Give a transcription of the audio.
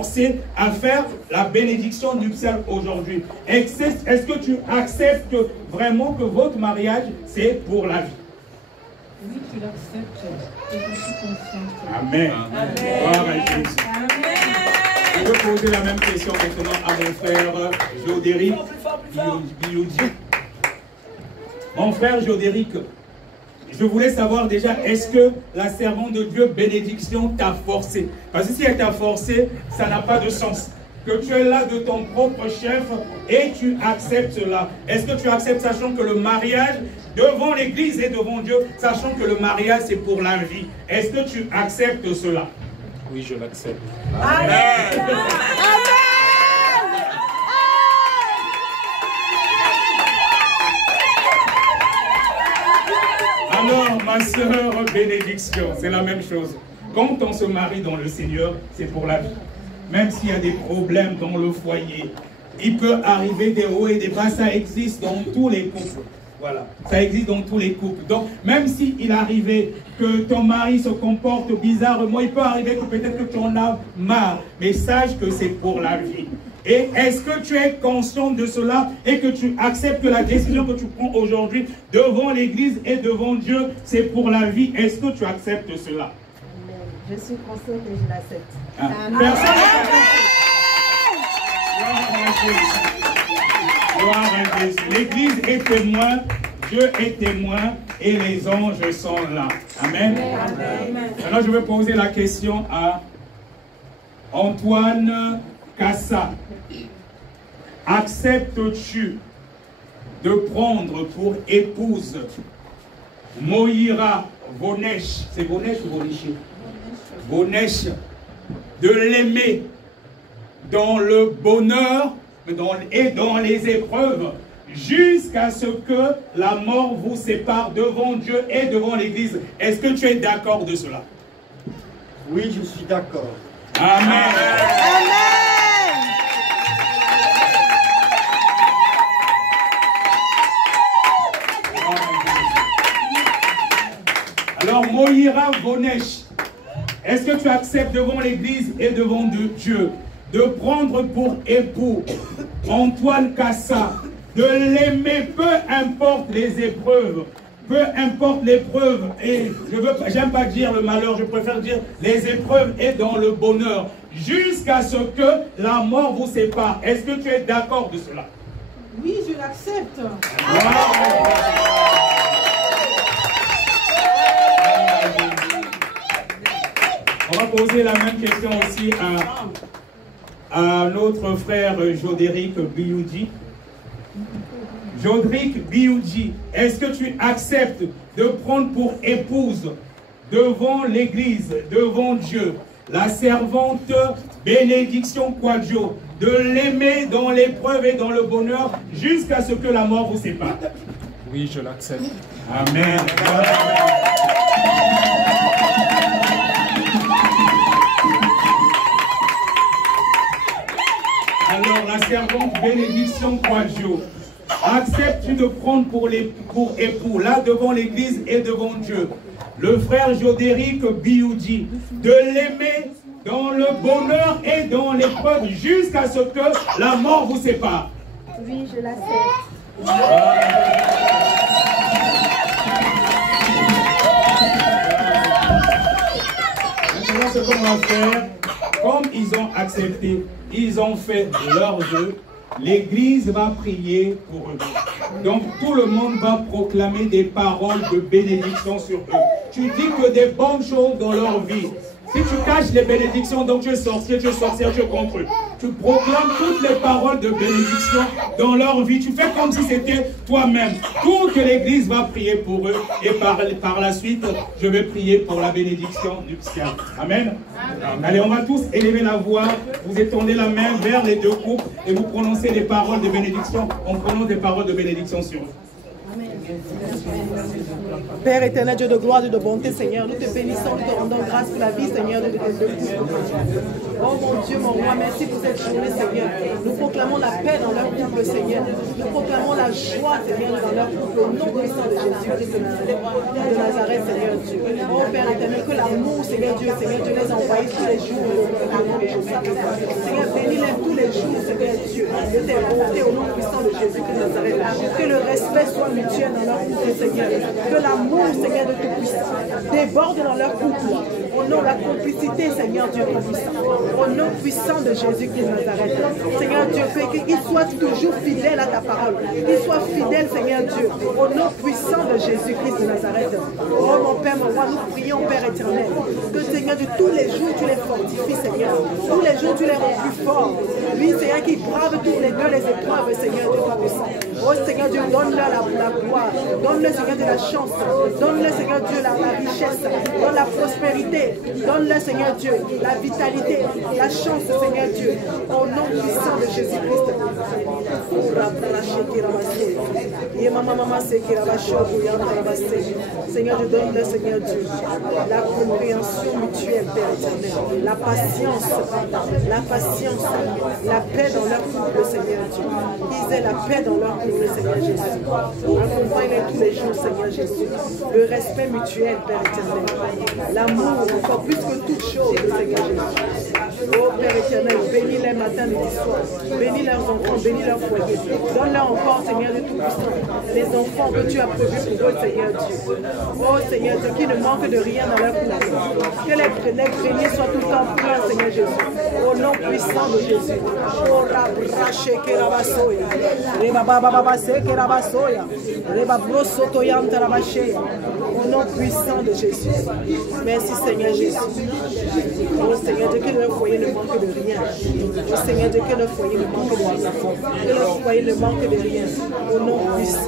forcé à faire la bénédiction nuptiale aujourd'hui. Est-ce que tu acceptes vraiment que votre mariage, c'est pour la vie? Oui, je l'accepte et je suis consciente. Amen. Gloire à Jésus. Je vais poser la même question maintenant à mon frère Jodéric Bioudi. Mon frère Jodéric, je voulais savoir déjà, est-ce que la servante de Dieu, bénédiction, t'a forcé? Parce que si elle t'a forcé, ça n'a pas de sens. Que tu es là de ton propre chef et tu acceptes cela. Est-ce que tu acceptes, sachant que le mariage, devant l'Église et devant Dieu, sachant que le mariage, c'est pour la vie? Est-ce que tu acceptes cela? Oui, je l'accepte. Amen. Alors, ma soeur, bénédiction, c'est la même chose. Quand on se marie dans le Seigneur, c'est pour la vie. Même s'il y a des problèmes dans le foyer, il peut arriver des hauts et des bas, ça existe dans tous les couples. Voilà, ça existe dans tous les couples. Donc, même s'il arrivait que ton mari se comporte bizarrement, il peut arriver que peut-être que tu en as marre. Mais sache que c'est pour la vie. Et est-ce que tu es conscient de cela et que tu acceptes que la décision que tu prends aujourd'hui devant l'Église et devant Dieu, c'est pour la vie? Est-ce que tu acceptes cela? Je suis consciente et je l'accepte. Personne Gloire à Jésus. L'Église est témoin, Dieu est témoin et les anges sont là. Amen. Maintenant, je vais poser la question à Antoine Kassa. Acceptes-tu de prendre pour épouse Moïra Vonesh, c'est Vonesh ou Voniché? Vonesh, de l'aimer dans le bonheur et dans les épreuves, jusqu'à ce que la mort vous sépare devant Dieu et devant l'Église? Est-ce que tu es d'accord de cela? Oui, je suis d'accord. Amen. Alors, Moïra Vonesh, est-ce que tu acceptes devant l'Église et devant Dieu de prendre pour époux Antoine Kassa, de l'aimer peu importe les épreuves, peu importe l'épreuve, et j'aime pas dire le malheur, je préfère dire les épreuves et dans le bonheur, jusqu'à ce que la mort vous sépare? Est-ce que tu es d'accord de cela? Oui, je l'accepte. On va poser la même question aussi à notre frère Jodéric Bioudi. Jodéric Bioudi, est-ce que tu acceptes de prendre pour épouse devant l'Église, devant Dieu, la servante bénédiction Quadio, de l'aimer dans l'épreuve et dans le bonheur jusqu'à ce que la mort vous sépare? Oui, je l'accepte. Amen. Alors, la servante bénédiction Quadio, acceptes-tu de prendre pour époux, là devant l'Église et devant Dieu, le frère Jodéric Bioudi, de l'aimer dans le bonheur et dans l'épreuve jusqu'à ce que la mort vous sépare? Oui, je l'accepte. Maintenant, ce qu'on va faire, comme ils ont accepté, ils ont fait leur vœu, l'Église va prier pour eux. Donc tout le monde va proclamer des paroles de bénédiction sur eux. Tu dis que des bonnes choses dans leur vie. Si tu caches les bénédictions, donc tu es sorcier, tu es sorcière, tu es contre eux. Tu proclames toutes les paroles de bénédiction dans leur vie. Tu fais comme si c'était toi-même. Toute l'Église va prier pour eux. Et par la suite, je vais prier pour la bénédiction nuptiale. Amen. Allez, on va tous élever la voix. Vous étendez la main vers les deux couples et vous prononcez des paroles de bénédiction. On prononce des paroles de bénédiction sur eux. Père éternel, Dieu de gloire et de bonté, Seigneur, nous te bénissons, nous te rendons grâce pour la vie, Seigneur, de tes deux. Oh mon Dieu, mon roi, merci pour cette journée, Seigneur. Nous proclamons la paix dans leur couple, Seigneur. Nous proclamons la joie, Seigneur, dans leur couple, au nom puissant de Jésus-Christ de Nazareth, Seigneur Dieu. Oh Père éternel, que l'amour, Seigneur Dieu, les envoie tous les jours, au nom de Jésus-Christ. Seigneur, bénis-les tous les jours, Seigneur Dieu, de tes bontés, au nom puissant de Jésus-Christ de Nazareth. Que le respect soit mutuel dans leur couple, Seigneur. Que l'amour, Seigneur, de Tout-Puissant déborde dans leur couple. Au nom de la complicité, Seigneur Dieu Tout-Puissant. Au nom puissant de Jésus-Christ de Nazareth. Seigneur Dieu, fais qu'ils soient toujours fidèles à ta parole. Qu'ils soient fidèles, Seigneur Dieu, au nom puissant de Jésus-Christ de Nazareth. Oh mon Père, mon roi, nous prions, Père éternel, que Seigneur Dieu, tous les jours tu les fortifies, Seigneur. Tous les jours tu les rends plus forts. Lui, Seigneur, qui brave tous les deux les épreuves, Seigneur Dieu Tout-Puissant. Oh Seigneur Dieu, donne-leur la gloire. Donne-leur, Seigneur Dieu, la chance. Donne-leur, Seigneur Dieu, la richesse. Donne la prospérité. Donne-leur, Seigneur Dieu, la vitalité, la chance, Seigneur Dieu. Au nom puissant de Jésus-Christ. Seigneur Dieu, donne-leur, Seigneur Dieu, la compréhension mutuelle, Père éternel. La patience, la paix dans leur couple, Seigneur Dieu. Qu'ils aient la paix dans leur couple, Seigneur Jésus. Accompagne-les tous les jours, Seigneur Jésus. Le respect mutuel, Père éternel. L'amour, encore plus que toute chose, Seigneur Jésus. Oh Père éternel, bénis les matins et les soirs. Bénis leurs enfants, bénis leurs foyers. Donne-leur encore, Seigneur de Tout-Puissant, les enfants que tu as prévus pour eux, Seigneur Dieu. Oh Seigneur Dieu, qui ne manque de rien dans leur couple. Que les greniers soient tout le temps pleins, Seigneur Jésus. Au nom puissant de Jésus. Oh Rabraché Kerabasoya. Reba Baba Sekerabasoya. Reba Brosotoyanta Rabashea. Au nom puissant de Jésus. Merci Seigneur Jésus. Oh Seigneur Dieu, que leur foyer ne manque de rien. Oh Seigneur Dieu, que leur foyer ne manque de rien. Que leur foyer ne manque de rien. Au nom puissant.